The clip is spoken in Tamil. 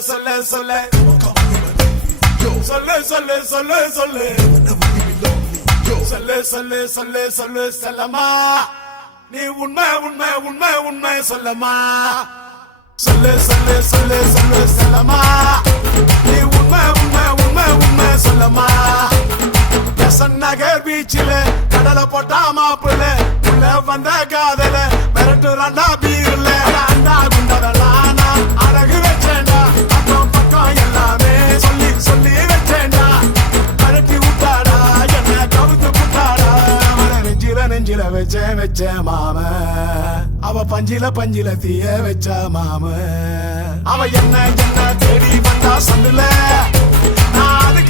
சொல்லு சொல்லு சொல்லு சொல்லு சொல்லு சொல்லு சொல்லு சொல்லு சொல்லு சொல்லு செல்லம்மா நீ உண்மை உண்மை உண்மை உண்மை சொல்லம்மா சொல்லு சொல்லு சொல்லு சொல்லு செல்லம்மா நீ உண்மை உண்மை உண்மை உண்மை சொல்லம்மா நகர் பீச்சில கடலை போட்டா மாப்பிள்ள உள்ள வந்த காதல மிரட்டுறாண்டா பீர்ல அண்டா குண்டதெல்லாம் அழகு வச்சேன்டா அக்கம் பக்கம் எல்லாமே சொல்லி சொல்லி வச்சேன்டா மிரட்டி விட்டாடா என்ன கவுத்து விட்டாடா நெஞ்சில நெஞ்சில வச்ச மாம அவ பஞ்சில தீய வச்ச மாம அவ என்ன என்ன தேடி வந்தா சந்துல நான்